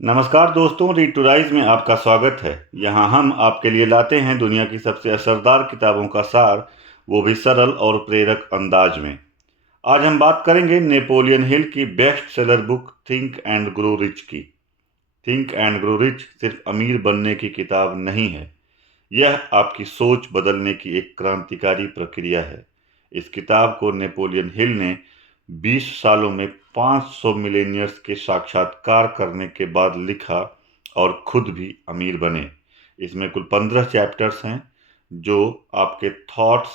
नमस्कार दोस्तों, read to rise में आपका स्वागत है। यहाँ हम आपके लिए लाते हैं दुनिया की सबसे असरदार किताबों का सार, वो भी सरल और प्रेरक अंदाज में। आज हम बात करेंगे नेपोलियन हिल की best seller book think and grow rich की। थिंक एंड ग्रो रिच सिर्फ अमीर बनने की किताब नहीं है, यह आपकी सोच बदलने की एक क्रांतिकारी प्रक्रिया है। इस किताब को नेपोलियन हिल ने 20 सालों में 500 मिलेनियर्स के साक्षात्कार करने के बाद लिखा और खुद भी अमीर बने। इसमें कुल 15 चैप्टर्स हैं जो आपके थॉट्स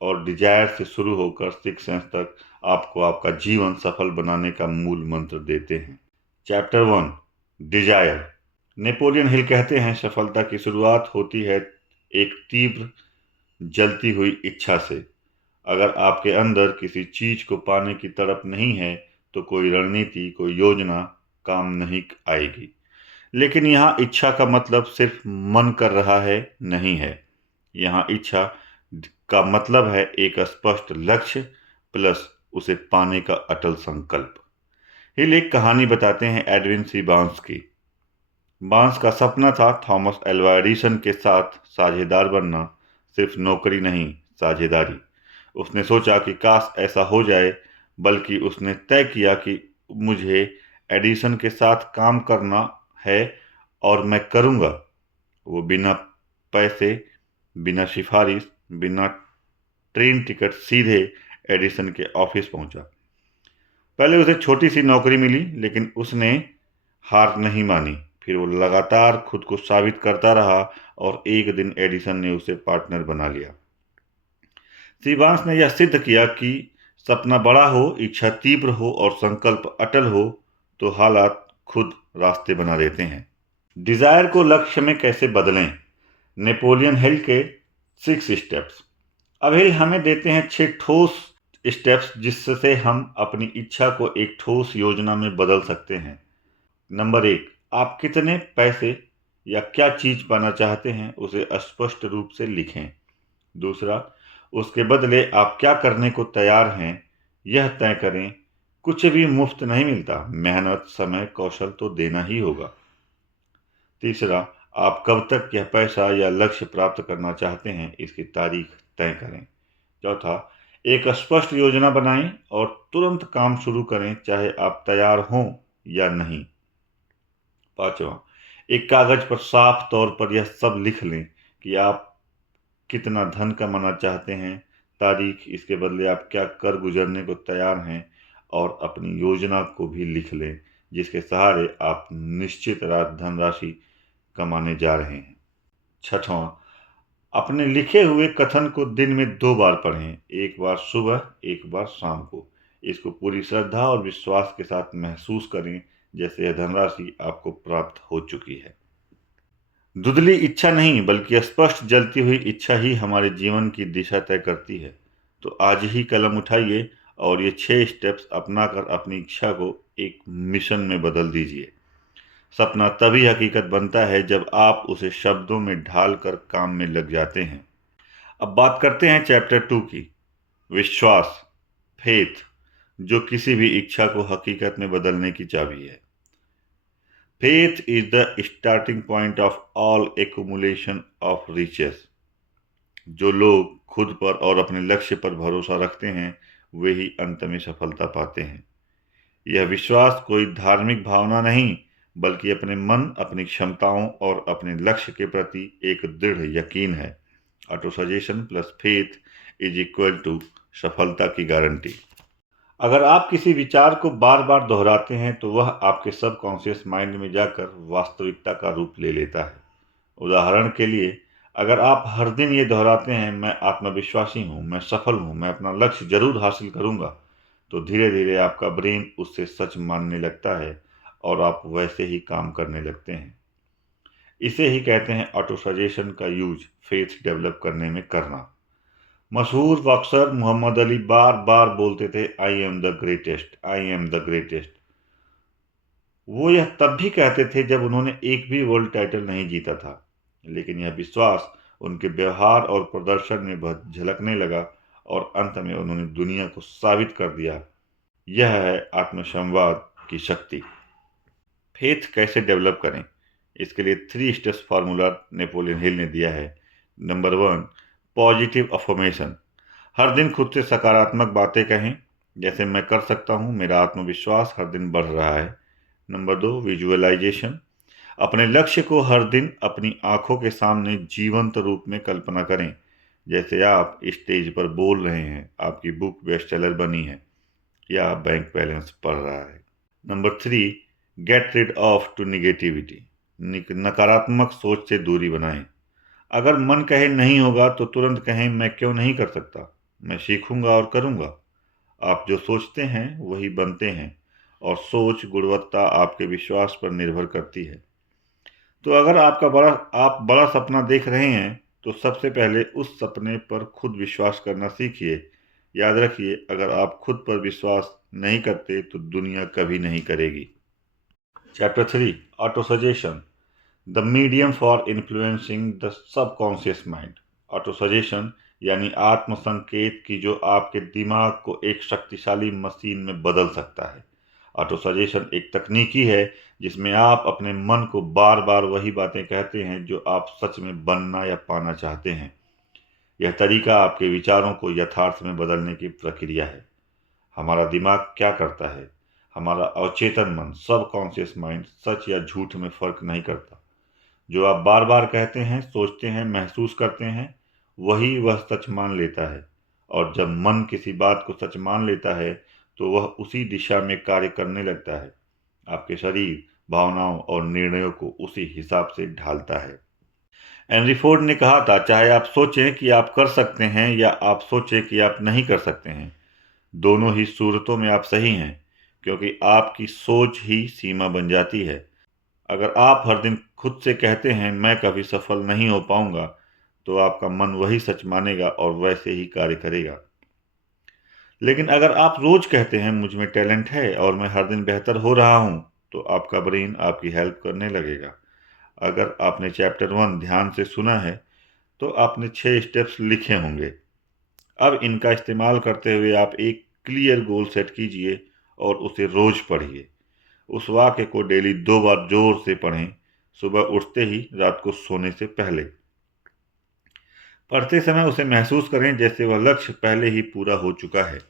और डिजायर से शुरू होकर सिक्स सेंस तक आपको आपका जीवन सफल बनाने का मूल मंत्र देते हैं। Chapter 1, Dzire. नेपोलियन हिल कहते हैं, सफलता की शुरुआत होती है एक तीव्र जलती हुई इच्छा से। अगर आपके अंदर किसी चीज को पाने की तड़प नहीं है तो कोई रणनीति, कोई योजना काम नहीं आएगी। लेकिन यहाँ इच्छा का मतलब सिर्फ मन कर रहा है नहीं है। यहाँ इच्छा का मतलब है एक स्पष्ट लक्ष्य प्लस उसे पाने का अटल संकल्प। हिल एक कहानी बताते हैं एडविन सी बार्न्स की। बार्न्स का सपना था थॉमस एल्वा एडिसन के साथ साझेदार बनना, सिर्फ नौकरी नहीं, साझेदारी। उसने सोचा कि काश ऐसा हो जाए, बल्कि उसने तय किया कि मुझे एडिसन के साथ काम करना है और मैं करूँगा। वो बिना पैसे, बिना सिफारिश, बिना ट्रेन टिकट सीधे एडिसन के ऑफिस पहुंचा। पहले उसे छोटी सी नौकरी मिली, लेकिन उसने हार नहीं मानी। फिर वो लगातार खुद को साबित करता रहा और एक दिन एडिसन ने उसे पार्टनर बना लिया। सीबांस ने यह सिद्ध किया कि सपना बड़ा हो, इच्छा तीव्र हो और संकल्प अटल हो तो हालात खुद रास्ते बना देते हैं। डिजायर को लक्ष्य में कैसे बदलें? नेपोलियन हिल के 6 स्टेप्स। अब हिल हमें देते हैं 6 ठोस स्टेप्स जिससे हम अपनी इच्छा को एक ठोस योजना में बदल सकते हैं। नंबर 1, आप कितने पैसे या क्या चीज पाना चाहते हैं उसे स्पष्ट रूप से लिखें। दूसरा, उसके बदले आप क्या करने को तैयार हैं यह तय करें। कुछ भी मुफ्त नहीं मिलता, मेहनत, समय, कौशल तो देना ही होगा। तीसरा, आप कब तक यह पैसा या लक्ष्य प्राप्त करना चाहते हैं इसकी तारीख तय करें। चौथा, एक स्पष्ट योजना बनाएं और तुरंत काम शुरू करें, चाहे आप तैयार हों या नहीं। पांचवा, एक कागज पर साफ तौर पर यह सब लिख लें कि आप कितना धन कमाना चाहते हैं, तारीख, इसके बदले आप क्या कर गुजरने को तैयार हैं, और अपनी योजना को भी लिख लें जिसके सहारे आप निश्चित धनराशि कमाने जा रहे हैं। छठवां, अपने लिखे हुए कथन को दिन में 2 बार पढ़ें, एक बार सुबह, एक बार शाम को। इसको पूरी श्रद्धा और विश्वास के साथ महसूस करें जैसे यह धनराशि आपको प्राप्त हो चुकी है। धुंधली इच्छा नहीं, बल्कि स्पष्ट जलती हुई इच्छा ही हमारे जीवन की दिशा तय करती है। तो आज ही कलम उठाइए और ये 6 स्टेप्स अपनाकर अपनी इच्छा को एक मिशन में बदल दीजिए। सपना तभी हकीकत बनता है जब आप उसे शब्दों में ढाल कर काम में लग जाते हैं। अब बात करते हैं चैप्टर 2 की, विश्वास, फेथ, जो किसी भी इच्छा को हकीकत में बदलने की चाबी है। Faith is the starting point of all accumulation of riches. जो लोग खुद पर और अपने लक्ष्य पर भरोसा रखते हैं वे ही अंत में सफलता पाते हैं। यह विश्वास कोई धार्मिक भावना नहीं, बल्कि अपने मन, अपनी क्षमताओं और अपने लक्ष्य के प्रति एक दृढ़ यकीन है। Auto suggestion plus faith is equal to सफलता की गारंटी। अगर आप किसी विचार को बार बार दोहराते हैं तो वह आपके सबकॉन्शियस माइंड में जाकर वास्तविकता का रूप ले लेता है। उदाहरण के लिए, अगर आप हर दिन ये दोहराते हैं, मैं आत्मविश्वासी हूँ, मैं सफल हूँ, मैं अपना लक्ष्य जरूर हासिल करूँगा, तो धीरे धीरे आपका ब्रेन उससे सच मानने लगता है और आप वैसे ही काम करने लगते हैं। इसे ही कहते हैं ऑटो सजेशन का यूज फेथ डेवलप करने में करना। मशहूर बॉक्सर मोहम्मद अली बार बार बोलते थे, I am the greatest, I am the greatest. वो यह तब भी कहते थे जब उन्होंने एक भी वर्ल्ड टाइटल नहीं जीता था, लेकिन यह विश्वास उनके व्यवहार और प्रदर्शन में झलकने लगा और अंत में उन्होंने दुनिया को साबित कर दिया। यह है आत्मसंवाद की शक्ति। फेथ कैसे डेवलप करें? इसके लिए 3 स्टेप्स फार्मूला नेपोलियन हिल ने दिया है। Number 1, positive affirmation. हर दिन खुद से सकारात्मक बातें कहें, जैसे मैं कर सकता हूँ, मेरा आत्मविश्वास हर दिन बढ़ रहा है। Number 2, visualisation. अपने लक्ष्य को हर दिन अपनी आंखों के सामने जीवंत रूप में कल्पना करें, जैसे आप स्टेज पर बोल रहे हैं, आपकी बुक बेस्टसेलर बनी है या बैंक बैलेंस बढ़ रहा है। Number 3, get rid of to negativity. नकारात्मक सोच से दूरी बनाएं। अगर मन कहे नहीं होगा तो तुरंत कहें मैं क्यों नहीं कर सकता, मैं सीखूंगा और करूंगा। आप जो सोचते हैं वही बनते हैं, और सोच गुणवत्ता आपके विश्वास पर निर्भर करती है। तो अगर आप बड़ा सपना देख रहे हैं तो सबसे पहले उस सपने पर खुद विश्वास करना सीखिए। याद रखिए, अगर आप खुद पर विश्वास नहीं करते तो दुनिया कभी नहीं करेगी। Chapter 3, auto suggestion, the medium for influencing the subconscious mind. Auto suggestion यानी आत्म संकेत की जो आपके दिमाग को एक शक्तिशाली मशीन में बदल सकता है। ऑटो सजेशन एक तकनीकी है जिसमें आप अपने मन को बार बार वही बातें कहते हैं जो आप सच में बनना या पाना चाहते हैं। यह तरीका आपके विचारों को यथार्थ में बदलने की प्रक्रिया है। हमारा दिमाग क्या करता है? हमारा अवचेतन मन, सबकॉन्शियस माइंड, सच या झूठ में फर्क नहीं करता। जो आप बार बार कहते हैं, सोचते हैं, महसूस करते हैं, वही वह सच मान लेता है। और जब मन किसी बात को सच मान लेता है तो वह उसी दिशा में कार्य करने लगता है। आपके शरीर, भावनाओं और निर्णयों को उसी हिसाब से ढालता है। हेनरी फोर्ड ने कहा था, चाहे आप सोचें कि आप कर सकते हैं या आप सोचें कि आप नहीं कर सकते हैं, दोनों ही सूरतों में आप सही हैं, क्योंकि आपकी सोच ही सीमा बन जाती है। अगर आप हर दिन खुद से कहते हैं मैं कभी सफल नहीं हो पाऊंगा, तो आपका मन वही सच मानेगा और वैसे ही कार्य करेगा। लेकिन अगर आप रोज कहते हैं मुझ में टैलेंट है और मैं हर दिन बेहतर हो रहा हूं, तो आपका ब्रेन आपकी हेल्प करने लगेगा। अगर आपने चैप्टर 1 ध्यान से सुना है तो आपने 6 स्टेप्स लिखे होंगे। अब इनका इस्तेमाल करते हुए आप एक क्लियर गोल सेट कीजिए और उसे रोज पढ़िए। उस वाक्य को डेली 2 बार जोर से पढ़ें, सुबह उठते ही, रात को सोने से पहले। पढ़ते समय उसे महसूस करें जैसे वह लक्ष्य पहले ही पूरा हो चुका है।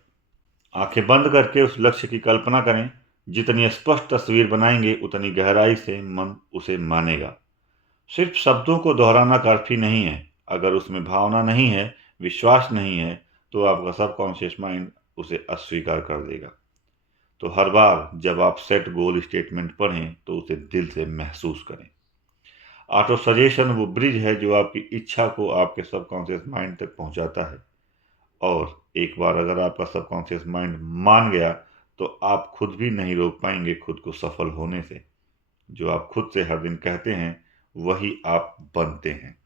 आंखें बंद करके उस लक्ष्य की कल्पना करें। जितनी स्पष्ट तस्वीर बनाएंगे उतनी गहराई से मन उसे मानेगा। सिर्फ शब्दों को दोहराना काफी नहीं है। अगर उसमें भावना नहीं है, विश्वास नहीं है, तो आपका सबकॉन्शियस माइंड उसे अस्वीकार कर देगा। तो हर बार जब आप सेट गोल स्टेटमेंट पढ़ें तो उसे दिल से महसूस करें। ऑटो सजेशन वो ब्रिज है जो आपकी इच्छा को आपके सबकॉन्शियस माइंड तक पहुंचाता है। और एक बार अगर आपका सबकॉन्शियस माइंड मान गया तो आप खुद भी नहीं रोक पाएंगे खुद को सफल होने से। जो आप खुद से हर दिन कहते हैं वही आप बनते हैं।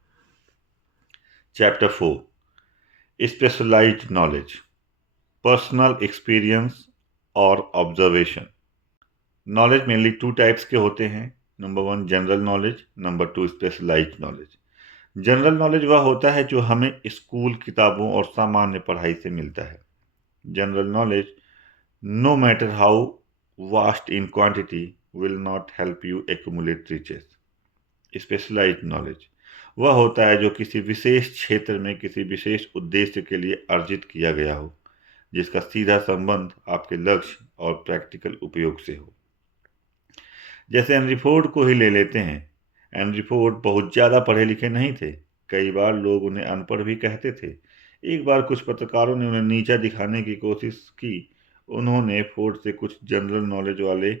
Chapter 4, specialised knowledge, personal experience और ऑब्जर्वेशन। नॉलेज मेनली 2 टाइप्स के होते हैं। Number 1 general knowledge, number 2 specialised knowledge. General knowledge वह होता है जो हमें स्कूल, किताबों और सामान्य पढ़ाई से मिलता है। General knowledge, no matter how vast in quantity, will not help you accumulate riches. Specialised knowledge वह होता है जो किसी विशेष क्षेत्र में किसी विशेष उद्देश्य के लिए अर्जित किया गया हो, जिसका सीधा संबंध आपके लक्ष्य और प्रैक्टिकल उपयोग से हो। जैसे हेनरी फोर्ड को ही ले लेते हैं। हेनरी फोर्ड बहुत ज़्यादा पढ़े लिखे नहीं थे। कई बार लोग उन्हें अनपढ़ भी कहते थे। एक बार कुछ पत्रकारों ने उन्हें नीचा दिखाने की कोशिश की। उन्होंने फोर्ड से कुछ जनरल नॉलेज वाले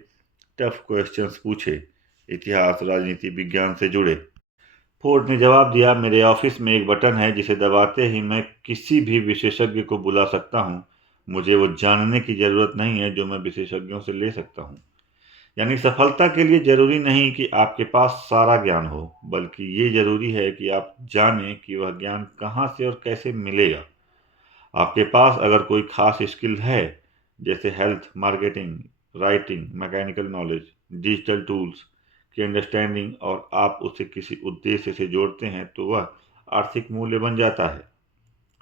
टफ क्वेश्चंस पूछे, इतिहास, राजनीति, विज्ञान से जुड़े। फोर्ड ने जवाब दिया, मेरे ऑफिस में एक बटन है जिसे दबाते ही मैं किसी भी विशेषज्ञ को बुला सकता हूँ। मुझे वो जानने की ज़रूरत नहीं है जो मैं विशेषज्ञों से ले सकता हूँ। यानी सफलता के लिए जरूरी नहीं कि आपके पास सारा ज्ञान हो, बल्कि ये जरूरी है कि आप जानें कि वह ज्ञान कहाँ से और कैसे मिलेगा। आपके पास अगर कोई खास स्किल है, जैसे health, marketing, writing, mechanical knowledge, digital tools की अंडरस्टैंडिंग, और आप उसे किसी उद्देश्य से जोड़ते हैं, तो वह आर्थिक मूल्य बन जाता है।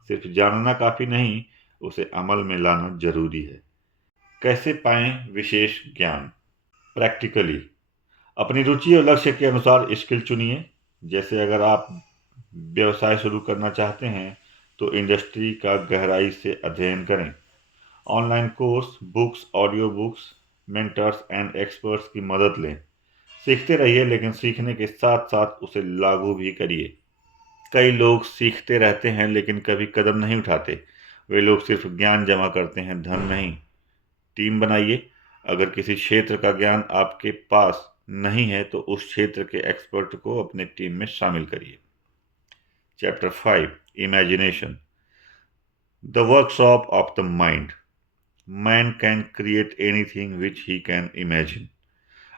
सिर्फ जानना काफ़ी नहीं, उसे अमल में लाना जरूरी है। कैसे पाएं विशेष ज्ञान? प्रैक्टिकली, अपनी रुचि और लक्ष्य के अनुसार स्किल चुनिए। जैसे अगर आप व्यवसाय शुरू करना चाहते हैं तो इंडस्ट्री का गहराई से अध्ययन करें। Online course, books, audio books, mentors and experts की मदद लें। सीखते रहिए, लेकिन सीखने के साथ साथ उसे लागू भी करिए। कई लोग सीखते रहते हैं लेकिन कभी कदम नहीं उठाते। वे लोग सिर्फ ज्ञान जमा करते हैं, धन नहीं। टीम बनाइए। अगर किसी क्षेत्र का ज्ञान आपके पास नहीं है तो उस क्षेत्र के एक्सपर्ट को अपने टीम में शामिल करिए। Chapter 5, imagination, the workshop of the mind. Man can create anything which he can imagine.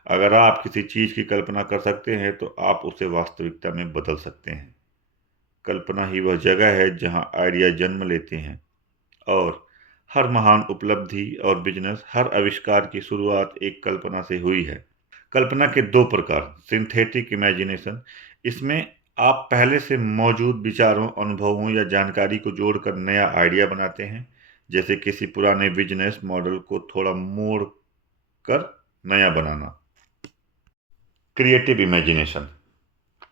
अगर आप किसी चीज की कल्पना कर सकते हैं तो आप उसे वास्तविकता में बदल सकते हैं। कल्पना ही वह जगह है जहां आइडिया जन्म लेते हैं, और हर महान उपलब्धि और बिजनेस, हर आविष्कार की शुरुआत एक कल्पना से हुई है। कल्पना के दो प्रकार, सिंथेटिक इमेजिनेशन। इसमें आप पहले से मौजूद विचारों, अनुभवों या जानकारी को जोड़कर नया आइडिया बनाते हैं। जैसे किसी पुराने बिजनेस मॉडल को थोड़ा मोड़ कर नया बनाना। क्रिएटिव इमेजिनेशन,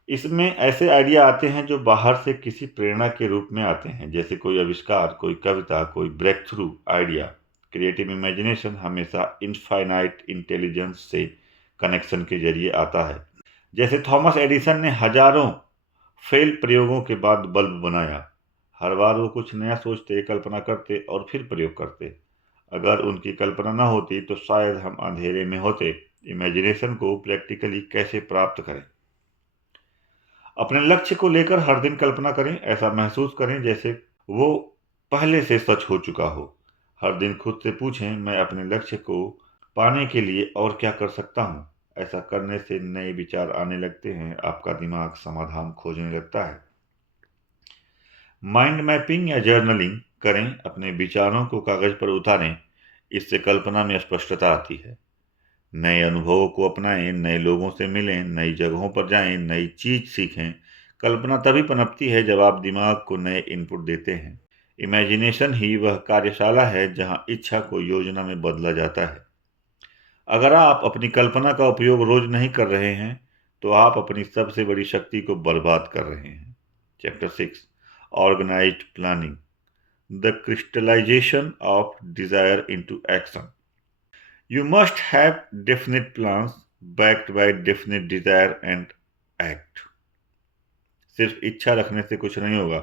इसमें ऐसे आइडिया आते हैं जो बाहर से किसी प्रेरणा के रूप में आते हैं, जैसे कोई आविष्कार, कोई कविता, कोई breakthrough idea. Creative imagination हमेशा इनफाइनाइट इंटेलिजेंस से कनेक्शन के जरिए आता है। जैसे थॉमस एडिसन ने हजारों फेल प्रयोगों के बाद बल्ब बनाया। हर बार वो कुछ नया सोचते, कल्पना करते और फिर प्रयोग करते। अगर उनकी कल्पना न होती तो शायद हम अंधेरे में होते। इमेजिनेशन को प्रैक्टिकली कैसे प्राप्त करें? अपने लक्ष्य को लेकर हर दिन कल्पना करें। ऐसा महसूस करें जैसे वो पहले से सच हो चुका हो। हर दिन खुद से पूछें, मैं अपने लक्ष्य को पाने के लिए और क्या कर सकता हूँ। ऐसा करने से नए विचार आने लगते हैं, आपका दिमाग समाधान खोजने लगता है। माइंड मैपिंग या जर्नलिंग करें, अपने विचारों को कागज पर उतारें। इससे कल्पना में स्पष्टता आती है। नए अनुभवों को अपनाएं, नए लोगों से मिलें, नई जगहों पर जाएं, नई चीज सीखें। कल्पना तभी पनपती है जब आप दिमाग को नए इनपुट देते हैं। इमेजिनेशन ही वह कार्यशाला है जहां इच्छा को योजना में बदला जाता है। अगर आप अपनी कल्पना का उपयोग रोज नहीं कर रहे हैं तो आप अपनी सबसे बड़ी शक्ति को बर्बाद कर रहे हैं। Chapter 6, organised planning, the crystallisation of desire into action. You must have definite plans backed by definite desire and act. सिर्फ इच्छा रखने से कुछ नहीं होगा।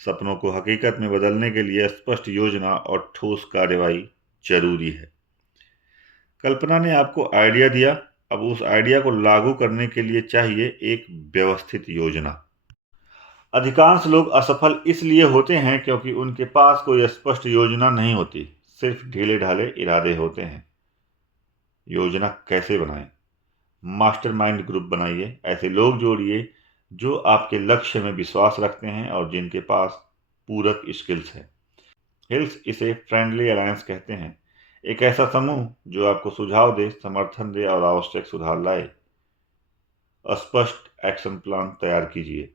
सपनों को हकीकत में बदलने के लिए स्पष्ट योजना और ठोस कार्यवाही जरूरी है। कल्पना ने आपको आइडिया दिया, अब उस आइडिया को लागू करने के लिए चाहिए एक व्यवस्थित योजना। अधिकांश लोग असफल इसलिए होते हैं क्योंकि उनके पास कोई स्पष्ट योजना नहीं होती, सिर्फ ढीले ढाले इरादे होते हैं। योजना कैसे बनाएं? मास्टरमाइंड ग्रुप बनाइए। ऐसे लोग जोड़िए जो आपके लक्ष्य में विश्वास रखते हैं और जिनके पास पूरक स्किल्स है। हिल्स इसे फ्रेंडली अलायंस कहते हैं। एक ऐसा समूह जो आपको सुझाव दे, समर्थन दे और आवश्यक सुधार लाए। स्पष्ट एक्शन प्लान तैयार कीजिए।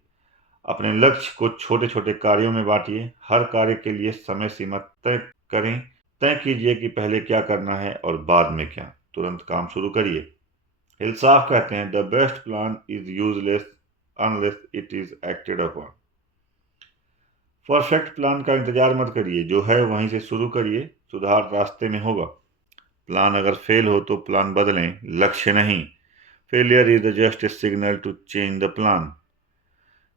अपने लक्ष्य को छोटे छोटे कार्यों में बांटिए। हर कार्य के लिए समय सीमा तय करें। तय कीजिए कि पहले क्या करना है और बाद में क्या। तुरंत काम शुरू करिए। हिल साफ कहते हैं, the best plan is useless unless it is acted upon. Perfect plan का इंतजार मत करिए, जो है वहीं से शुरू करिए, सुधार रास्ते में होगा। प्लान अगर फेल हो तो प्लान बदलें, लक्ष्य नहीं। Failure is just a signal to change the plan.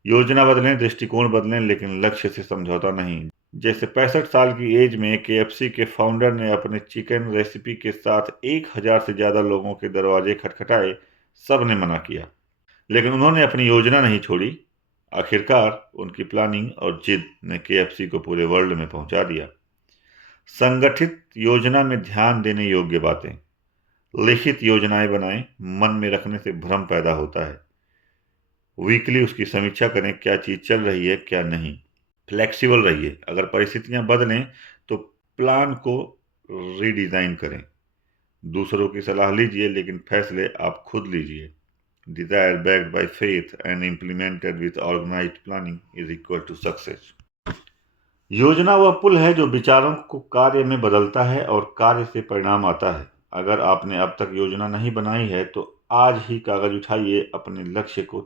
योजना बदलें, दृष्टिकोण बदलें, लेकिन लक्ष्य से समझौता नहीं। जैसे 65 साल की एज में KFC के फाउंडर ने अपने चिकन रेसिपी के साथ 1000 से ज़्यादा लोगों के दरवाजे खटखटाए, सब ने मना किया, लेकिन उन्होंने अपनी योजना नहीं छोड़ी। आखिरकार उनकी प्लानिंग और जिद ने KFC को पूरे वर्ल्ड में पहुंचा दिया। संगठित योजना में ध्यान देने योग्य बातें। लिखित योजनाएं बनाएं, मन में रखने से भ्रम पैदा होता है। वीकली उसकी समीक्षा करें, क्या चीज़ चल रही है, क्या नहीं। फ्लेक्सिबल रहिए, अगर परिस्थितियां बदलें तो प्लान को रीडिज़ाइन करें। दूसरों की सलाह लीजिए, लेकिन फैसले आप खुद लीजिए। Desire backed by faith and implemented with organised planning is equal to success. योजना वह पुल है जो विचारों को कार्य में बदलता है और कार्य से परिणाम आता है। अगर आपने अब तक योजना नहीं बनाई है तो आज ही कागज उठाइए, अपने लक्ष्य को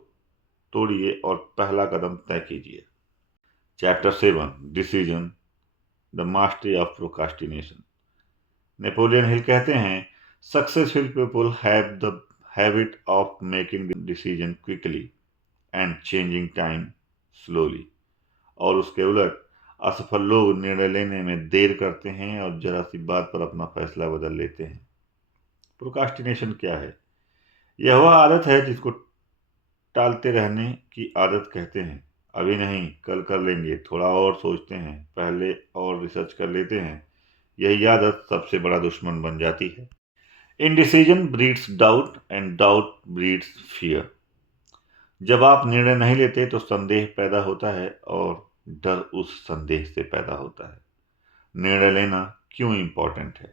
तोड़िए और पहला कदम तय कीजिए। Chapter 7, decision, the mastery of procrastination. Napoleon Hill कहते हैं, successful people have the habit of making decision quickly and changing time slowly. और उसके उलट असफल लोग निर्णय लेने में देर करते हैं और जरा सी बात पर अपना फैसला बदल लेते हैं। प्रोकास्टिनेशन क्या है? यह वह आदत है जिसको टालते रहने की आदत कहते हैं। अभी नहीं, कल कर लेंगे, थोड़ा और सोचते हैं, पहले और रिसर्च कर लेते हैं। यही आदत सबसे बड़ा दुश्मन बन जाती है। Indecision breeds doubt and doubt breeds fear. जब आप निर्णय नहीं लेते तो संदेह पैदा होता है और डर उस संदेह से पैदा होता है। निर्णय लेना क्यों इंपॉर्टेंट है?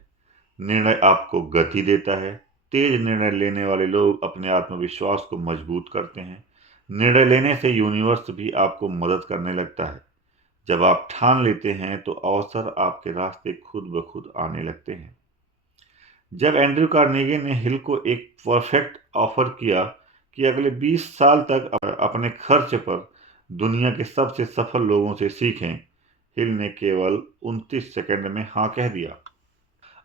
निर्णय आपको गति देता है। तेज निर्णय लेने वाले लोग अपने आत्मविश्वास को मजबूत करते हैं। निर्णय लेने से यूनिवर्स भी आपको मदद करने लगता है। जब आप ठान लेते हैं तो अवसर आपके रास्ते खुद ब खुद आने लगते हैं। जब एंड्रयू कार्नेगी ने हिल को एक परफेक्ट ऑफर किया कि अगले 20 साल तक अपने खर्च पर दुनिया के सबसे सफल लोगों से सीखें, हिल ने केवल 29 सेकंड में हाँ कह दिया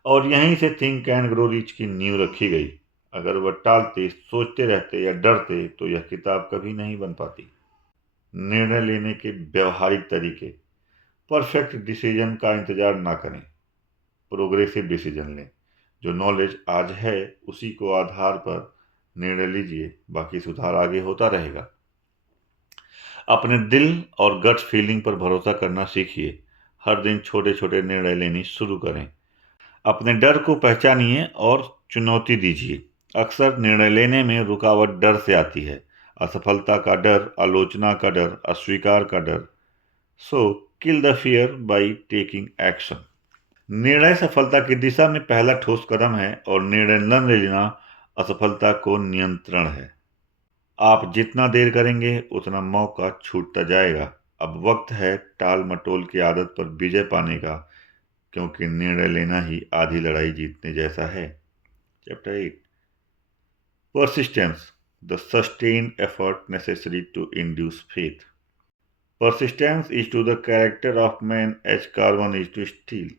और यहीं से थिंक एंड ग्रो रिच की नींव रखी गई। अगर वह टालते, सोचते रहते या डरते तो यह किताब कभी नहीं बन पाती। निर्णय लेने के व्यवहारिक तरीके। परफेक्ट डिसीजन का इंतजार ना करें, प्रोग्रेसिव डिसीजन लें। जो नॉलेज आज है उसी को आधार पर निर्णय लीजिए, बाकी सुधार आगे होता रहेगा। अपने दिल और गट फीलिंग पर भरोसा करना सीखिए। हर दिन छोटे छोटे निर्णय लेने शुरू करें। अपने डर को पहचानिए और चुनौती दीजिए। अक्सर निर्णय लेने में रुकावट डर से आती है। असफलता का डर, आलोचना का डर, अस्वीकार का डर। So kill the fear by taking action. निर्णय सफलता की दिशा में पहला ठोस कदम है और निर्णय न लेना असफलता को नियंत्रण है। आप जितना देर करेंगे उतना मौका छूटता जाएगा। अब वक्त है टाल मटोल की आदत पर विजय पाने का, क्योंकि निर्णय लेना ही आधी लड़ाई जीतने जैसा है। Chapter 8, persistence, the sustained effort necessary to induce faith. Persistence is to the character of man as carbon is to steel.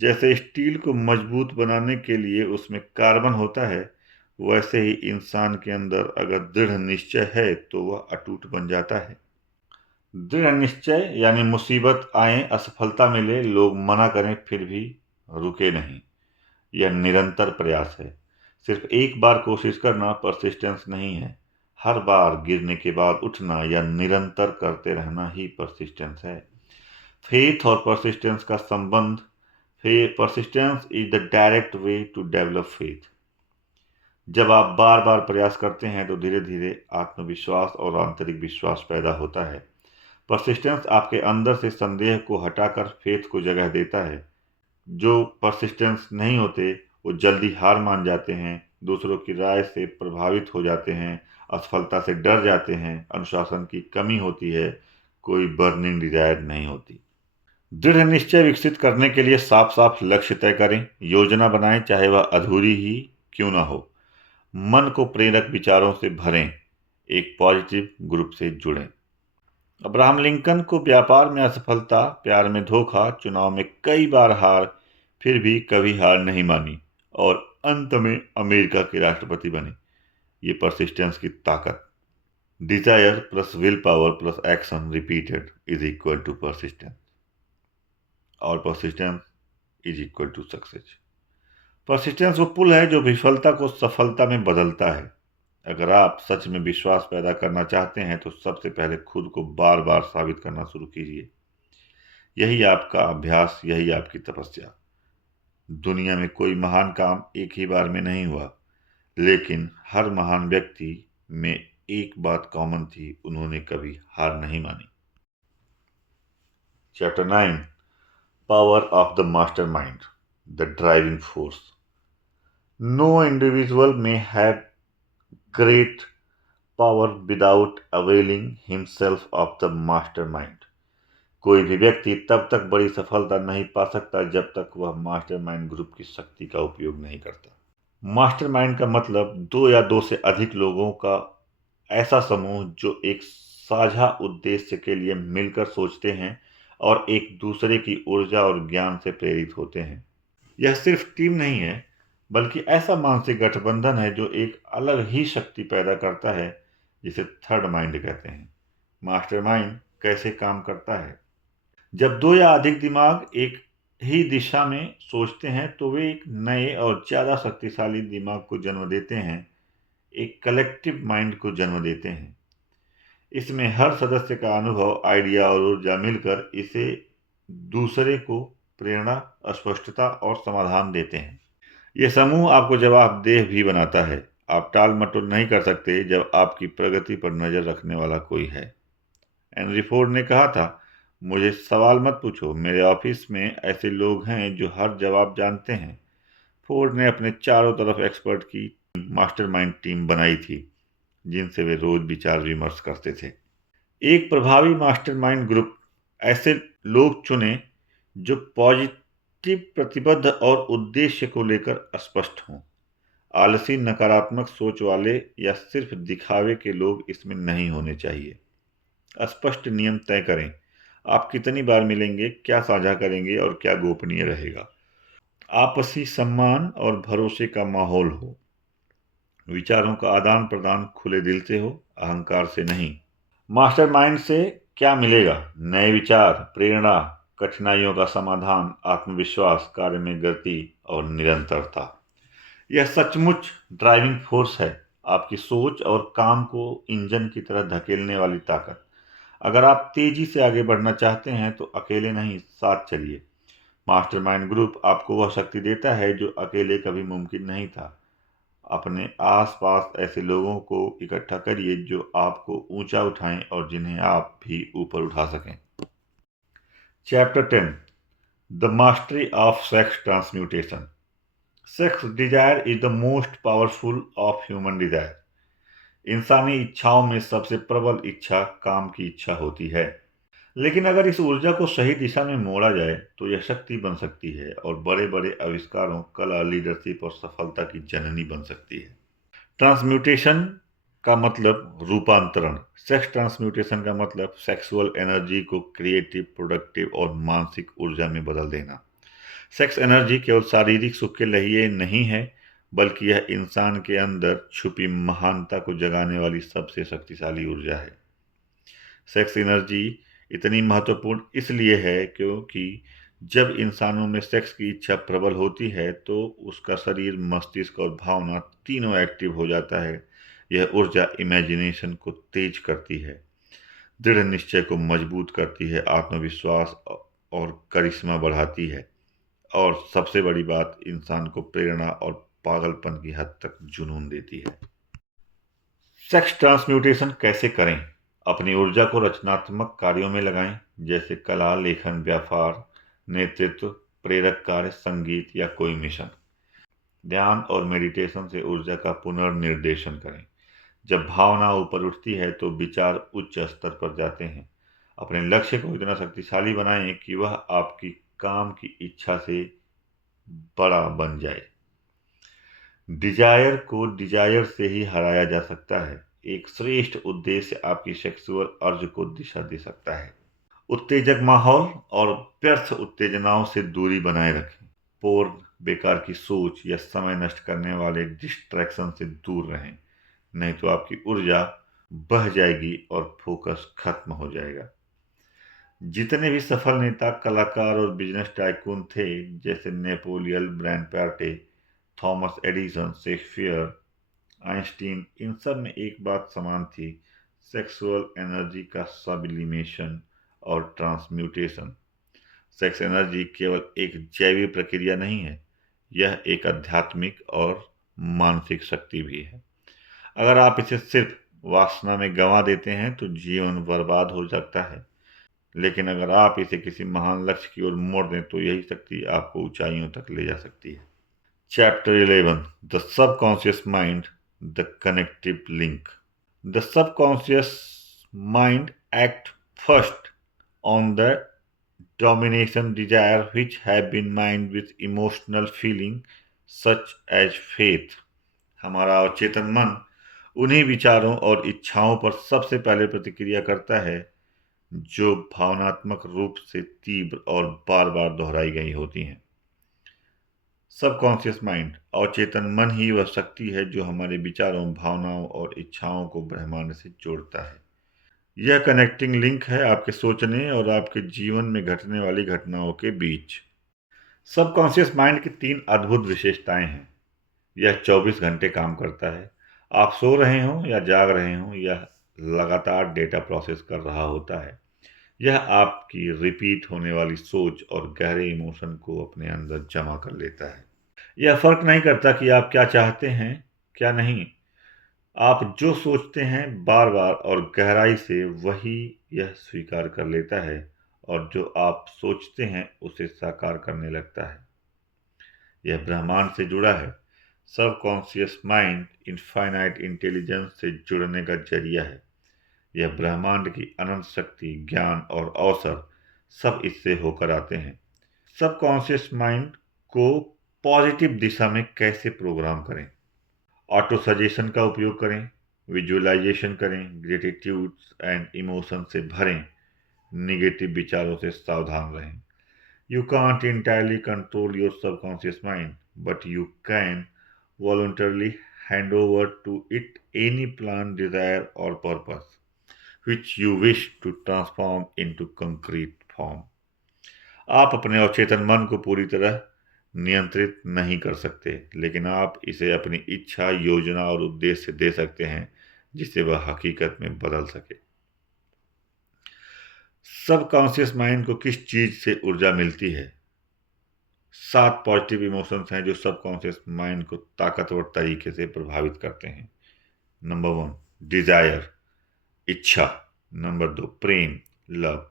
जैसे स्टील को मजबूत बनाने के लिए उसमें कार्बन होता है, वैसे ही इंसान के अंदर अगर दृढ़ निश्चय है तो वह अटूट बन जाता है। दृढ़ निश्चय यानी मुसीबत आए, असफलता मिले, लोग मना करें, फिर भी रुके नहीं। यह निरंतर प्रयास है। सिर्फ एक बार कोशिश करना परसिस्टेंस नहीं है। हर बार गिरने के बाद उठना या निरंतर करते रहना ही परसिस्टेंस है। फेथ और परसिस्टेंस का संबंध। Persistence is the direct way to develop faith. जब आप बार बार प्रयास करते हैं तो धीरे धीरे आत्मविश्वास और आंतरिक विश्वास पैदा होता है। परसिस्टेंस आपके अंदर से संदेह को हटाकर फेथ को जगह देता है। जो परसिस्टेंस नहीं होते वो जल्दी हार मान जाते हैं, दूसरों की राय से प्रभावित हो जाते हैं, असफलता से डर जाते हैं, अनुशासन की कमी होती है, कोई बर्निंग डिजायर नहीं होती। दृढ़ निश्चय विकसित करने के लिए साफ साफ लक्ष्य तय करें, योजना बनाएं, चाहे वह अधूरी ही क्यों ना हो। मन को प्रेरक विचारों से भरें, एक पॉजिटिव ग्रुप से जुड़ें। अब्राहम लिंकन को व्यापार में असफलता, प्यार में धोखा, चुनाव में कई बार हार, फिर भी कभी हार नहीं मानी और अंत में अमेरिका के राष्ट्रपति बने। ये परसिस्टेंस की ताकत। Desire plus will power plus action repeated is equal to persistence, और persistence is equal to success. Persistence वो पुल है जो विफलता को सफलता में बदलता है। अगर आप सच में विश्वास पैदा करना चाहते हैं तो सबसे पहले खुद को बार बार साबित करना शुरू कीजिए। यही आपका अभ्यास, यही आपकी तपस्या। दुनिया में कोई महान काम एक ही बार में नहीं हुआ, लेकिन हर महान व्यक्ति में एक बात कॉमन थी, उन्होंने कभी हार नहीं मानी। Chapter 9, power of the master mind, the driving force. No individual may have great power without availing himself of the mastermind। कोई भी व्यक्ति तब तक बड़ी सफलता नहीं पा सकता जब तक वह मास्टरमाइंड ग्रुप की शक्ति का उपयोग नहीं करता। मास्टरमाइंड का मतलब दो या दो से अधिक लोगों का ऐसा समूह जो एक साझा उद्देश्य के लिए मिलकर सोचते हैं और एक दूसरे की ऊर्जा और ज्ञान से प्रेरित होते हैं। यह सिर्फ टीम नहीं है, बल्कि ऐसा मानसिक गठबंधन है जो एक अलग ही शक्ति पैदा करता है, जिसे थर्ड माइंड कहते हैं। मास्टरमाइंड कैसे काम करता है? जब दो या अधिक दिमाग एक ही दिशा में सोचते हैं तो वे एक नए और ज़्यादा शक्तिशाली दिमाग को जन्म देते हैं, एक कलेक्टिव माइंड को जन्म देते हैं। इसमें हर सदस्य का अनुभव, आइडिया और ऊर्जा मिलकर इसे दूसरे को प्रेरणा, स्पष्टता और समाधान देते हैं। ये समूह आपको जवाबदेह भी बनाता है। आप टाल मटोल नहीं कर सकते जब आपकी प्रगति पर नज़र रखने वाला कोई है। हेनरी फोर्ड ने कहा था, मुझे सवाल मत पूछो, मेरे ऑफिस में ऐसे लोग हैं जो हर जवाब जानते हैं। फोर्ड ने अपने चारों तरफ एक्सपर्ट की मास्टरमाइंड टीम बनाई थी, जिनसे वे रोज विचार विमर्श करते थे। एक प्रभावी मास्टरमाइंड ग्रुप ऐसे लोग चुने जो पॉजिटिव, प्रतिबद्ध और उद्देश्य को लेकर स्पष्ट हों। आलसी, नकारात्मक सोच वाले या सिर्फ दिखावे के लोग इसमें नहीं होने चाहिए। स्पष्ट नियम तय करें, आप कितनी बार मिलेंगे, क्या साझा करेंगे और क्या गोपनीय रहेगा। आपसी सम्मान और भरोसे का माहौल हो। विचारों का आदान प्रदान खुले दिल से हो, अहंकार से नहीं। मास्टरमाइंड से क्या मिलेगा? नए विचार, प्रेरणा, कठिनाइयों का समाधान, आत्मविश्वास, कार्य में गति और निरंतरता। यह सचमुच ड्राइविंग फोर्स है, आपकी सोच और काम को इंजन की तरह धकेलने वाली ताकत। अगर आप तेजी से आगे बढ़ना चाहते हैं तो अकेले नहीं, साथ चलिए। मास्टरमाइंड ग्रुप आपको वह शक्ति देता है जो अकेले कभी मुमकिन नहीं था। अपने आसपास ऐसे लोगों को इकट्ठा करिए जो आपको ऊंचा उठाएं और जिन्हें आप भी ऊपर उठा सकें। Chapter 10, the mastery of sex transmutation. Sex desire is the most powerful of human desire. इंसानी इच्छाओं में सबसे प्रबल इच्छा काम की इच्छा होती है। लेकिन अगर इस ऊर्जा को सही दिशा में मोड़ा जाए तो यह शक्ति बन सकती है और बड़े बड़े आविष्कारों, कला, लीडरशिप और सफलता की जननी बन सकती है। ट्रांसम्यूटेशन का मतलब रूपांतरण। सेक्स ट्रांसम्यूटेशन का मतलब सेक्सुअल एनर्जी को क्रिएटिव, प्रोडक्टिव और मानसिक ऊर्जा में बदल देना। सेक्स एनर्जी केवल शारीरिक सुख के लिए नहीं है, बल्कि यह इंसान के अंदर छुपी महानता को जगाने वाली सबसे शक्तिशाली ऊर्जा है। सेक्स एनर्जी इतनी महत्वपूर्ण इसलिए है क्योंकि जब इंसानों में सेक्स की इच्छा प्रबल होती है तो उसका शरीर, मस्तिष्क और भावना तीनों एक्टिव हो जाता है। यह ऊर्जा इमेजिनेशन को तेज करती है, दृढ़ निश्चय को मजबूत करती है, आत्मविश्वास और करिश्मा बढ़ाती है और सबसे बड़ी बात, इंसान को प्रेरणा और पागलपन की हद तक जुनून देती है। सेक्स ट्रांसम्यूटेशन कैसे करें? अपनी ऊर्जा को रचनात्मक कार्यों में लगाएं, जैसे कला, लेखन, व्यापार, नेतृत्व, प्रेरक कार्य, संगीत या कोई मिशन। ध्यान और मेडिटेशन से ऊर्जा का पुनर्निर्देशन करें। जब भावना ऊपर उठती है तो विचार उच्च स्तर पर जाते हैं। अपने लक्ष्य को इतना शक्तिशाली बनाएं कि वह आपकी काम की इच्छा से बड़ा बन जाए। डिजायर को डिजायर से ही हराया जा सकता है। एक श्रेष्ठ उद्देश्य आपकी सेक्सुअल अर्ज को दिशा दे सकता है। उत्तेजक माहौल और व्यर्थ उत्तेजनाओं से दूरी बनाए रखें। पोर्न, बेकार की सोच या समय नष्ट करने वाले डिस्ट्रैक्शन से दूर रहें, नहीं तो आपकी ऊर्जा बह जाएगी और फोकस खत्म हो जाएगा। जितने भी सफल नेता, कलाकार और बिजनेस टाइकून थे, जैसे Napoleon Bonaparte, Thomas Edison, Shakespeare, Einstein, इन सब में एक बात समान थी, सेक्सुअल एनर्जी का सब्लिमेशन और ट्रांसम्यूटेशन। सेक्स एनर्जी केवल एक जैविक प्रक्रिया नहीं है, यह एक आध्यात्मिक और मानसिक शक्ति भी है। अगर आप इसे सिर्फ वासना में गंवा देते हैं तो जीवन बर्बाद हो सकता है, लेकिन अगर आप इसे किसी महान लक्ष्य की ओर मोड़ दें तो यही शक्ति आपको ऊंचाइयों तक ले जा सकती है। Chapter 11, The Subconscious Mind, The Connective Link. The subconscious mind acts first on the domination desire which have been mined with emotional feeling, such as faith. हमारा अवचेतन मन उन्हीं विचारों और इच्छाओं पर सबसे पहले प्रतिक्रिया करता है जो भावनात्मक रूप से तीव्र और बार बार दोहराई गई होती हैं। सबकॉन्शियस माइंड, अवचेतन मन ही वह शक्ति है जो हमारे विचारों, भावनाओं और इच्छाओं को ब्रह्मांड से जोड़ता है। यह कनेक्टिंग लिंक है आपके सोचने और आपके जीवन में घटने वाली घटनाओं के बीच। सबकॉन्शियस माइंड की 3 अद्भुत विशेषताएं हैं। यह 24 घंटे काम करता है। आप सो रहे हों या जाग रहे हों, यह लगातार डेटा प्रोसेस कर रहा होता है। यह आपकी रिपीट होने वाली सोच और गहरे इमोशन को अपने अंदर जमा कर लेता है। यह फर्क नहीं करता कि आप क्या चाहते हैं, क्या नहीं। आप जो सोचते हैं बार बार और गहराई से, वही यह स्वीकार कर लेता है, और जो आप सोचते हैं उसे साकार करने लगता है। यह ब्रह्मांड से जुड़ा है। सबकॉन्शियस माइंड इनफाइनाइट इंटेलिजेंस से जुड़ने का जरिया है। यह ब्रह्मांड की अनंत शक्ति, ज्ञान और अवसर सब इससे होकर आते हैं। सबकॉन्शियस माइंड को पॉजिटिव दिशा में कैसे प्रोग्राम करें? ऑटो सजेशन का उपयोग करें, विजुअलाइजेशन करें, ग्रेटिट्यूड्स एंड इमोशन से भरें, निगेटिव विचारों से सावधान रहें। You can't entirely control your subconscious mind, but you can voluntarily hand over to it any plan, desire, or purpose which you wish to transform into concrete form. आप अपने अवचेतन मन को पूरी तरह नियंत्रित नहीं कर सकते, लेकिन आप इसे अपनी इच्छा, योजना और उद्देश्य दे सकते हैं जिसे वह हकीकत में बदल सके। सबकॉन्शियस माइंड को किस चीज से ऊर्जा मिलती है? 7 पॉजिटिव इमोशंस हैं जो सबकॉन्शियस माइंड को ताकतवर तरीके से प्रभावित करते हैं। नंबर 1, डिजायर, इच्छा। नंबर 2, प्रेम, लव।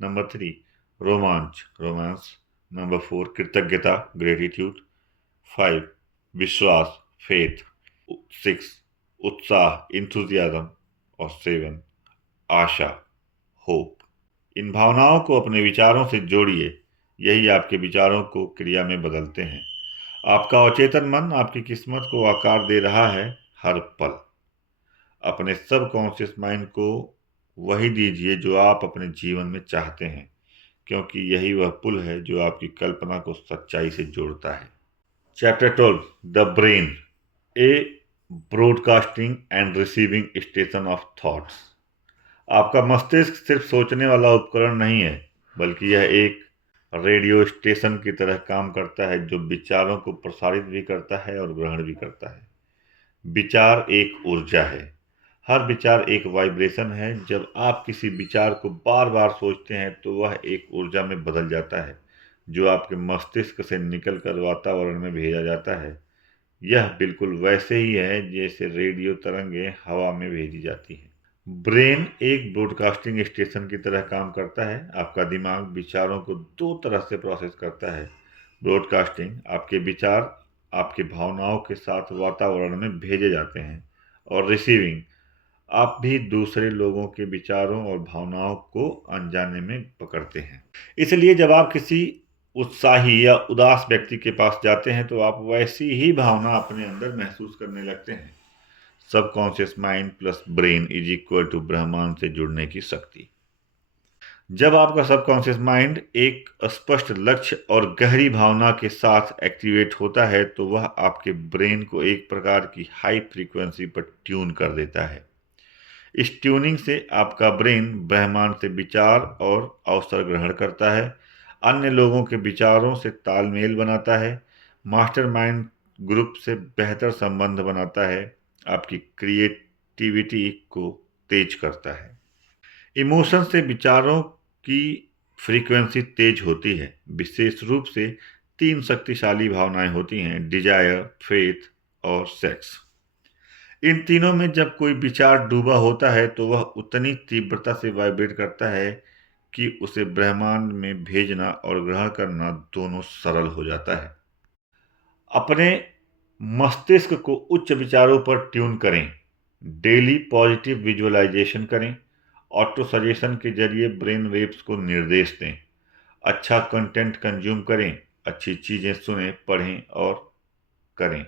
Number 3, romance. नंबर 4, कृतज्ञता, ग्रेटिट्यूड। 5, विश्वास, फेथ। 6, उत्साह, इंथुजियाज्म। और 7, आशा, होप। इन भावनाओं को अपने विचारों से जोड़िए। यही आपके विचारों को क्रिया में बदलते हैं। आपका अवचेतन मन आपकी किस्मत को आकार दे रहा है हर पल। अपने सबकॉन्शियस माइंड को वही दीजिए जो आप अपने जीवन में चाहते हैं, क्योंकि यही वह पुल है जो आपकी कल्पना को सच्चाई से जोड़ता है। Chapter 12, the brain, A broadcasting and receiving station of thoughts. आपका मस्तिष्क सिर्फ सोचने वाला उपकरण नहीं है, बल्कि यह एक रेडियो स्टेशन की तरह काम करता है जो विचारों को प्रसारित भी करता है और ग्रहण भी करता है। विचार एक ऊर्जा है। हर विचार एक वाइब्रेशन है। जब आप किसी विचार को बार बार सोचते हैं तो वह एक ऊर्जा में बदल जाता है, जो आपके मस्तिष्क से निकलकर वातावरण में भेजा जाता है। यह बिल्कुल वैसे ही है जैसे रेडियो तरंगें हवा में भेजी जाती हैं। ब्रेन एक ब्रॉडकास्टिंग स्टेशन की तरह काम करता है। आपका दिमाग विचारों को 2 तरह से प्रोसेस करता है। ब्रॉडकास्टिंग, आपके विचार आपके भावनाओं के साथ वातावरण में भेजे जाते हैं। और रिसीविंग, आप भी दूसरे लोगों के विचारों और भावनाओं को अनजाने में पकड़ते हैं। इसलिए जब आप किसी उत्साही या उदास व्यक्ति के पास जाते हैं तो आप वैसी ही भावना अपने अंदर महसूस करने लगते हैं। Subconscious mind plus brain is equal to ब्रह्मांड से जुड़ने की शक्ति। जब आपका सबकॉन्शियस माइंड एक स्पष्ट लक्ष्य और गहरी भावना के साथ एक्टिवेट होता है तो वह आपके ब्रेन को एक प्रकार की हाई फ्रीक्वेंसी पर ट्यून कर देता है। इस ट्यूनिंग से आपका ब्रेन ब्रह्मांड से विचार और अवसर ग्रहण करता है, अन्य लोगों के विचारों से तालमेल बनाता है, मास्टरमाइंड ग्रुप से बेहतर संबंध बनाता है, आपकी क्रिएटिविटी को तेज करता है। इमोशन से विचारों की फ्रीक्वेंसी तेज होती है। विशेष रूप से 3 शक्तिशाली भावनाएं होती हैं, डिजायर, फेथ और सेक्स। इन तीनों में जब कोई विचार डूबा होता है तो वह उतनी तीव्रता से वाइब्रेट करता है कि उसे ब्रह्मांड में भेजना और ग्रहण करना दोनों सरल हो जाता है। अपने मस्तिष्क को उच्च विचारों पर ट्यून करें। डेली पॉजिटिव विजुअलाइजेशन करें। ऑटो सजेशन के जरिए ब्रेन वेव्स को निर्देश दें। अच्छा कंटेंट कंज्यूम करें। अच्छी चीज़ें सुनें, पढ़ें और करें।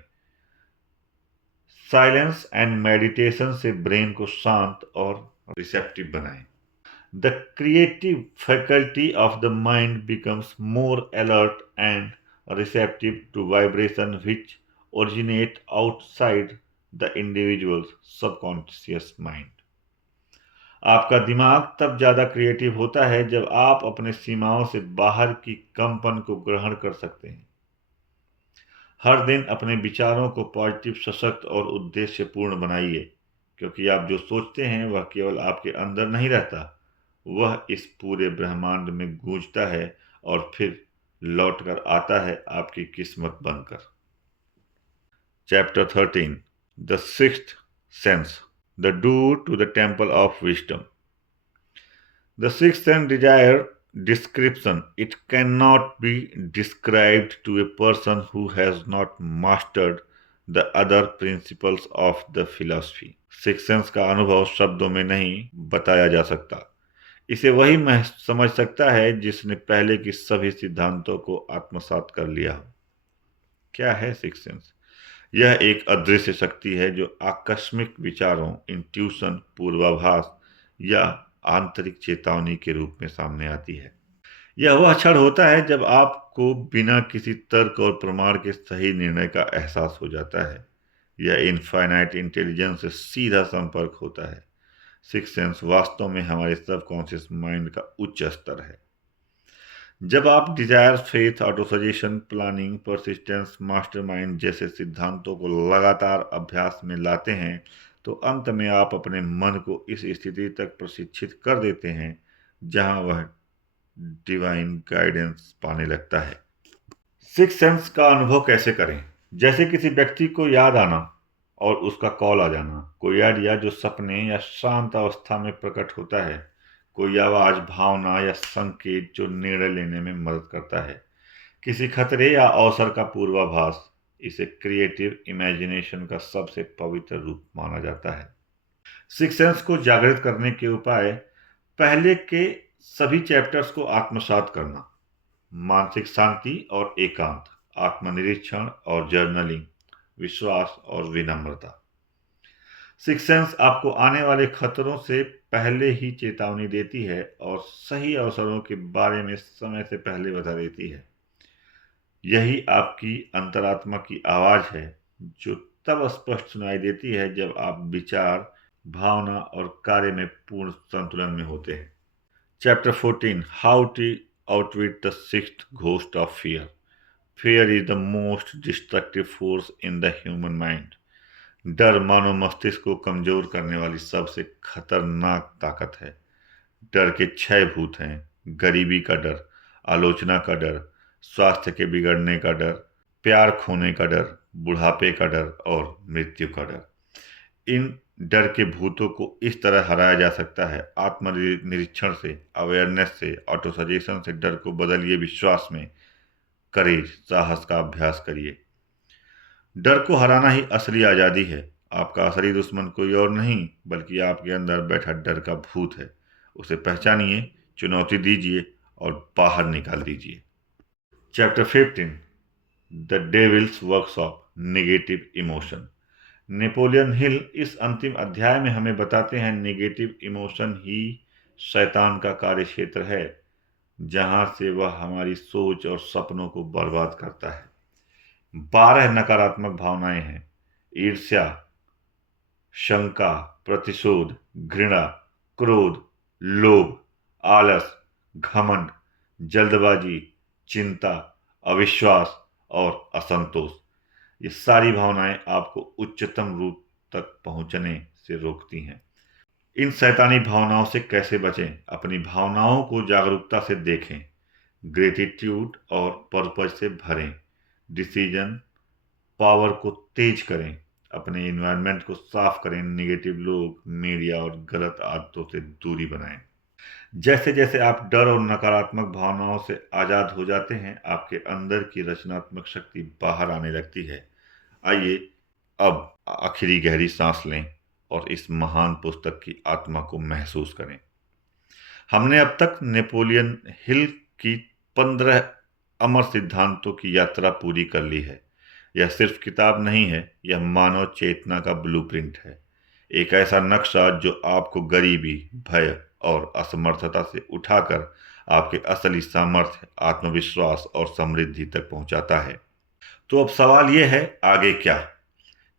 साइलेंस एंड मेडिटेशन से ब्रेन को शांत और रिसेप्टिव बनाएं। The creative faculty of the mind becomes more alert and receptive to vibration which originate outside the individual's subconscious mind. आपका दिमाग तब ज़्यादा क्रिएटिव होता है जब आप अपने सीमाओं से बाहर की कंपन को ग्रहण कर सकते हैं। हर दिन अपने विचारों को पॉजिटिव, सशक्त और उद्देश्यपूर्ण बनाइए, क्योंकि आप जो सोचते हैं वह केवल आपके अंदर नहीं रहता, वह इस पूरे ब्रह्मांड में गूंजता है और फिर लौटकर आता है आपकी किस्मत बनकर। Chapter 13 the sixth sense, the door to the temple of wisdom. The sixth sense desire description. It cannot be described to a person who has not mastered the other principles of the philosophy. Sixth sense का अनुभव शब्दों में नहीं बताया जा सकता। इसे वही समझ सकता है जिसने पहले की सभी सिद्धांतों को आत्मसात कर लिया हो। क्या है सिक्स्थ सेंस? यह एक अदृश्य शक्ति है जो आकस्मिक विचारों, इंट्यूशन, पूर्वाभास या आंतरिक चेतावनी के रूप में सामने आती है। यह वह क्षण होता है जब आपको बिना किसी तर्क और प्रमाण के सही निर्णय का एहसास हो जाता है। यह इनफाइनाइट इंटेलिजेंस से सीधा संपर्क होता है। सिक्स्थ सेंस वास्तव में हमारे सबकॉन्शियस माइंड का उच्च स्तर है। जब आप desire, faith, auto suggestion, planning, persistence, mastermind जैसे सिद्धांतों को लगातार अभ्यास में लाते हैं तो अंत में आप अपने मन को इस स्थिति तक प्रशिक्षित कर देते हैं जहां वह डिवाइन गाइडेंस पाने लगता है। सिक्स्थ सेंस का अनुभव कैसे करें? जैसे किसी व्यक्ति को याद आना और उसका कॉल आ जाना, कोई आइडिया जो सपने या शांत अवस्था में प्रकट होता है, कोई आवाज, भावना या संकेत जो निर्णय लेने में मदद करता है, किसी खतरे या अवसर का पूर्वाभास। इसे क्रिएटिव इमेजिनेशन का सबसे पवित्र रूप माना जाता है। सिक्स्थ सेंस को जागृत करने के उपाय: पहले के सभी चैप्टर्स को आत्मसात करना, मानसिक शांति और एकांत, आत्मनिरीक्षण और जर्नलिंग, विश्वास और विनम्रता। सिक्स्थ सेंस आपको आने वाले खतरों से पहले ही चेतावनी देती है और सही अवसरों के बारे में समय से पहले बता देती है। यही आपकी अंतरात्मा की आवाज है जो तब स्पष्ट सुनाई देती है जब आप विचार, भावना और कार्य में पूर्ण संतुलन में होते हैं। Chapter 14 how to outwit the sixth ghost of fear. Fear is the most destructive force in the human mind. डर मानव मस्तिष्क को कमजोर करने वाली सबसे खतरनाक ताकत है। डर के 6 भूत हैं: गरीबी का डर, आलोचना का डर, स्वास्थ्य के बिगड़ने का डर, प्यार खोने का डर, बुढ़ापे का डर और मृत्यु का डर। इन डर के भूतों को इस तरह हराया जा सकता है: आत्मनिरीक्षण से, अवेयरनेस से, ऑटो सजेशन से। डर को बदलिए विश्वास में, करेज, साहस का अभ्यास करिए। डर को हराना ही असली आज़ादी है। आपका असली दुश्मन कोई और नहीं बल्कि आपके अंदर बैठा डर का भूत है। उसे पहचानिए, चुनौती दीजिए और बाहर निकाल दीजिए। Chapter 15 the devils workshop, negative emotion. Napoleon Hill इस अंतिम अध्याय में हमें बताते हैं नेगेटिव इमोशन ही शैतान का कार्यक्षेत्र है, जहां से वह हमारी सोच और सपनों को बर्बाद करता है। 12 नकारात्मक भावनाएं हैं: ईर्ष्या, शंका, प्रतिशोध, घृणा, क्रोध, लोभ, आलस, घमंड, जल्दबाजी, चिंता, अविश्वास और असंतोष। ये सारी भावनाएं आपको उच्चतम रूप तक पहुंचने से रोकती हैं। इन शैतानी भावनाओं से कैसे बचें? अपनी भावनाओं को जागरूकता से देखें, ग्रेटिट्यूड और पर्पज से भरें, डिसीजन पावर को तेज करें, अपने इन्वायरमेंट को साफ करें, नेगेटिव लोग, मीडिया और गलत आदतों से दूरी बनाएं। जैसे जैसे आप डर और नकारात्मक भावनाओं से आज़ाद हो जाते हैं, आपके अंदर की रचनात्मक शक्ति बाहर आने लगती है। आइए अब आखिरी गहरी सांस लें और इस महान पुस्तक की आत्मा को महसूस करें। हमने अब तक नेपोलियन हिल की 15 अमर सिद्धांतों की यात्रा पूरी कर ली है। यह सिर्फ किताब नहीं है, यह मानव चेतना का ब्लूप्रिंट है। एक ऐसा नक्शा जो आपको गरीबी, भय और असमर्थता से उठाकर आपके असली सामर्थ्य, आत्मविश्वास और समृद्धि तक पहुंचाता है। तो अब सवाल यह है, आगे क्या?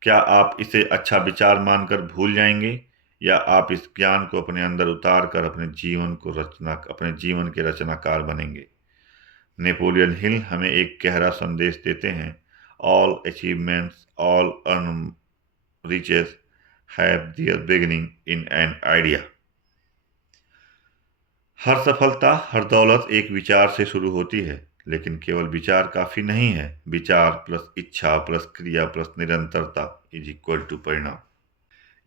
क्या आप इसे अच्छा विचार मानकर भूल जाएंगे, या आप इस ज्ञान को अपने अंदर उतार कर अपने जीवन के रचनाकार बनेंगे? नेपोलियन हिल हमें एक गहरा संदेश देते हैं, all achievements, all earn riches have their beginning in an idea। हर सफलता, हर दौलत एक विचार से शुरू होती है, लेकिन केवल विचार काफी नहीं है। विचार प्लस इच्छा प्लस क्रिया प्लस निरंतरता इज इक्वल टू परिणाम।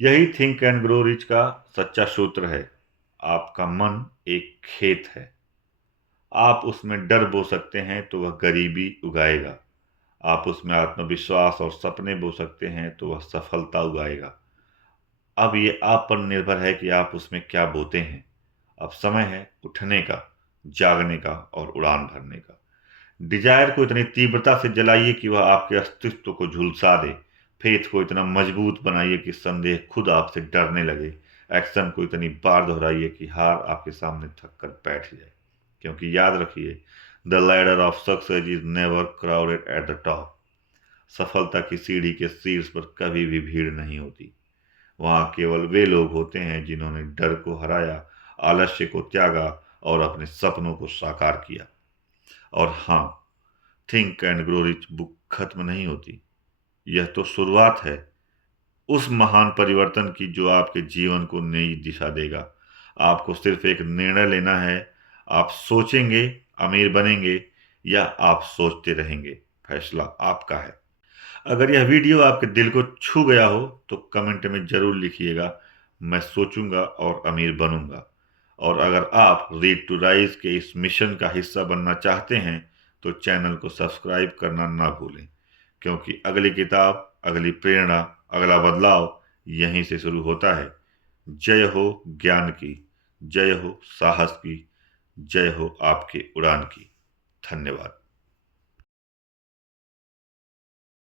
यही थिंक एंड ग्रो रिच का सच्चा सूत्र है। आपका मन एक खेत है, आप उसमें डर बो सकते हैं तो वह गरीबी उगाएगा। आप उसमें आत्मविश्वास और सपने बो सकते हैं तो वह सफलता उगाएगा। अब ये आप पर निर्भर है कि आप उसमें क्या बोते हैं। अब समय है उठने का, जागने का और उड़ान भरने का। डिजायर को इतनी तीव्रता से जलाइए कि वह आपके अस्तित्व को झुलसा दे। फेथ को इतना मजबूत बनाइए कि संदेह खुद आपसे डरने लगे। एक्शन को इतनी बार दोहराइए कि हार आपके सामने थक कर बैठ जाए। क्योंकि याद रखिए, the ladder of success is never crowded at the top. सफलता की सीढ़ी के शीर्ष पर कभी भी भीड़ नहीं होती। वहां केवल वे लोग होते हैं जिन्होंने डर को हराया, आलस्य को त्यागा और अपने सपनों को साकार किया। और हाँ, think and grow rich book खत्म नहीं होती। यह तो शुरुआत है उस महान परिवर्तन की जो आपके जीवन को नई दिशा देगा। आपको सिर्फ एक निर्णय लेना है, आप सोचेंगे, अमीर बनेंगे, या आप सोचते रहेंगे। फैसला आपका है। अगर यह वीडियो आपके दिल को छू गया हो तो कमेंट में जरूर लिखिएगा, मैं सोचूंगा और अमीर बनूंगा। और अगर आप रीड टू राइज के इस मिशन का हिस्सा बनना चाहते हैं तो चैनल को सब्सक्राइब करना ना भूलें, क्योंकि अगली किताब, अगली प्रेरणा, अगला बदलाव यहीं से शुरू होता है। जय हो ज्ञान की, जय हो साहस की, जय हो आपके उड़ान की। धन्यवाद।